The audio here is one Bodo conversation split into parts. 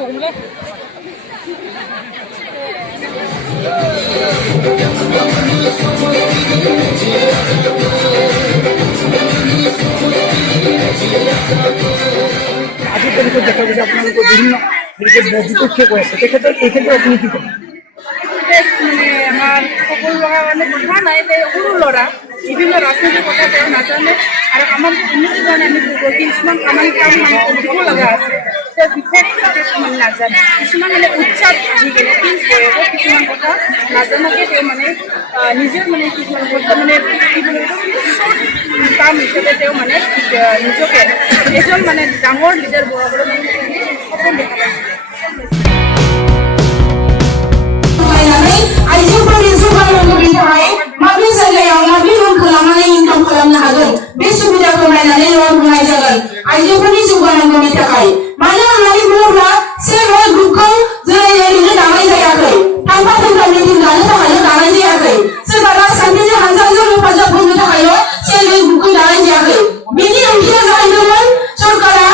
먹을래? আজকে তারিখে দেখা গেছে আপনার তো বিভিন্ন বিপক্ষে করেছে সেক্ষেত্রে এক্ষেত্রে আপনি কি করেন? মানে আমার সকল লগা মানে কথা নাই যে সৰু ল'ৰা বিভিন্ন ৰাজনৈতিক কথা তেওঁ নাজানে আৰু আমাৰ উন্নতিৰ কাৰণে আমি কিছুমান কাম মানে কৰিব লগা আছে তেওঁ বিশেষ মানে নাজানে কিছুমান মানে উৎসাহ আহি কিনে পিছ পৰে কিছুমান কথা নাজানাকে তেওঁ মানে নিজৰ মানে কিছুমান কথা মানে কি বুলি কাম হিচাপে তেওঁ মানে নিজকে এজন মানে ডাঙৰ লিডাৰ বনাবলৈ মানে সপোন দেখা পাইছে। आइजोफोरनि जौगानांगौनि थाखाय माबे जायगायाव माबे लन खालामनानै इनकाम खालामनो हागोन बे सुबिदाखौ नायनानै लन होनाय जागोन आइजोफोरनि जौगानांगौनि थाखाय मानो होननानै बुङोब्ला सेल्फ हेल्प ग्रुपखौ जेरै ओरैनो दानाय जायाखै थांफा थांफा मिटिं लानो थाखायल' दानाय जायाखै सोरबा राजखान्थिनि हानजाजों हेफाजाब होनो थाखायल' सेल्फ हेल्प ग्रुपखौ दानाय जायाखै बेनि ओंथिया जाहैदोंमोन सरकारा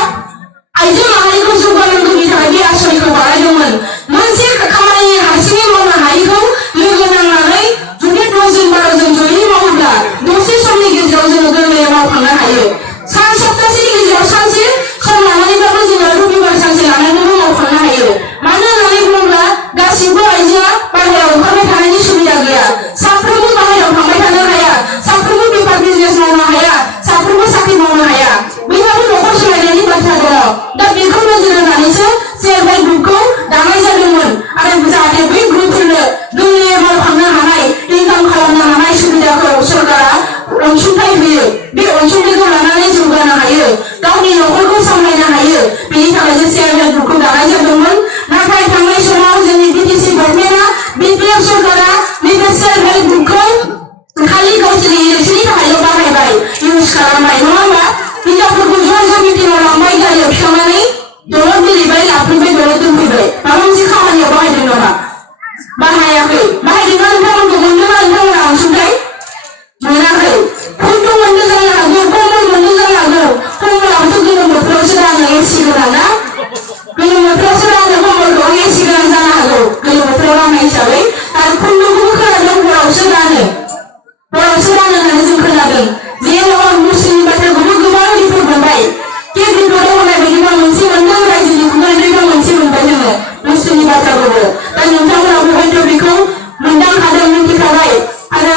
आइजो माहारिखौ जौगानांगौनि थाखाय बे आसनिखौ बानायदोंमोन मोनसे खामानि हारसिङै मावनो हायैखौ लोगो नांनानै जुदि 10 जन 12 जन जयै मावोब्ला दसे समनि गेजेराव जोङो गोरलैयै मावखांनो हायो सप्तासेनि गेजेराव सानसे सम लानानैब्लाबो जोङो रबिबार सानसे लानानैबो मावखांनो हायो मानो होननानै बुङोब्ला गासिबो आइजोआ बाहेरायाव ओंखारबाय थानायनि सुबिदा गैया साफ्रोमबो बाहेरायाव थांबाय थानो हाया साफ्रोमबो बेफार बिजनेस मावनो हाया साफ्रोमबो साख्रि मावनो हाया बयहाबो न'खर सालायनायनि बाथ्रा दङ दा बेखौ नोजोर होनानैसो सेल्फ हेल्प ग्रुपखौ दानाय जादोंमोन आरो जाहाथे बै ग्रुपफोरनो गोरलैयै मावखांनो हानाय इनकाम खालामनो हानाय सुबिदाखौ सरकारा अनसुंथाइ होयो बे अनसुंथाइखौ लानानै जौगानो हायो गावनि न'खरखौ सामलायनो हायो बेनि थाखायसो सेल्फ हेल्प ग्रुपखौ दानाय जादोंमोन नाथाय थांनाय समाव जोंनि बिटिसि गभर्नमेन्टआ बिपिएफ सरकारा नैबे सेल्फ हेल्प ग्रुपखौ खालि गावसोरनि इलेक्सननि थाखायल' बाहायबाय इउज खालामबाय नङा होमबा हिनजावफोरखौ ज' मिटिंआव लांबाय गारियाव थिखांनानै दलद गेलेबाय लाफैबाय दलद दोनफैबाय माबा मोनसे खामानियाव बाहायदों नामा बाहायाखै बाहायदोंना नोंथांमोनखौ मोनदोंना नोंथांमोना अनसुंथाइ मोनाखै खमथ' मोनदों जानो हागौ खमल मोनदों जानो हागौ खमलाबोथ' गोलोम बोथोरावसो रानो एसि गोनां ना गोलोम बोथोरावसो रानो खमलखौ एसि गोनां जानो हागौ गोलोम बोथोराव राननाय हिसाबै आरो खुन्दुंखौबो खोनादों हरावसो रानो होननानै जों खोनादों जे मुस्लिमनि बाथ्राखौबो गोबां रिपर्ट मोनबाय के रिपर्टआव होनाय बायदिबा मोनसे मोनदों रायजोनि खुंगिरिनिफ्राय मोनसे मोनबाय जोङो मुस्लिमनि बाथ्राखौबो दा नोंथांमोनाबो हयथ' बेखौ मोनदांखादों मिथिखाबाय आरो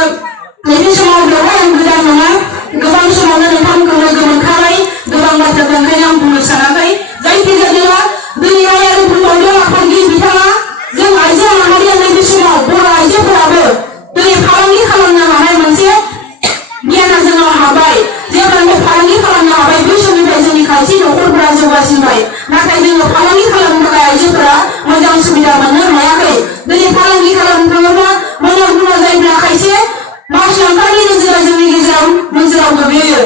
नैबे समाव बेवहाय आं गोदान नङा गोबां समावनो नोंथांमोनखौ लोगो मोनखाबाय गोबां बाथ्राखौ ओंखायनो आं बुंनो सानाखै जायखिजाया दिनैहाय आरो बुंबावदों आफादगिरि बिथाङा जों आइजो माहारिया नैबे समाव बर' आइजोफोराबो दिनै फालांगि खालामनो हानाय मोनसे गियाना जोंनाव हाबाय जेब्लानो फालांगि खालामनो हाबाय बै समनिफ्राय जोंनि खायसे न'खरफोरा जौगासिनबाय नाथाय जोङो फालांगि खालामनो थाखाय आइजोफोरा मोजां सुबिदा मोननो हायाखै दिनै फालांगि खालामनो थाङोब्ला मोजां जायोब्ला खायसे मावस्लांखारनि नोजोरा जोंनि गेजेराव नोजोराव गोग्लैयो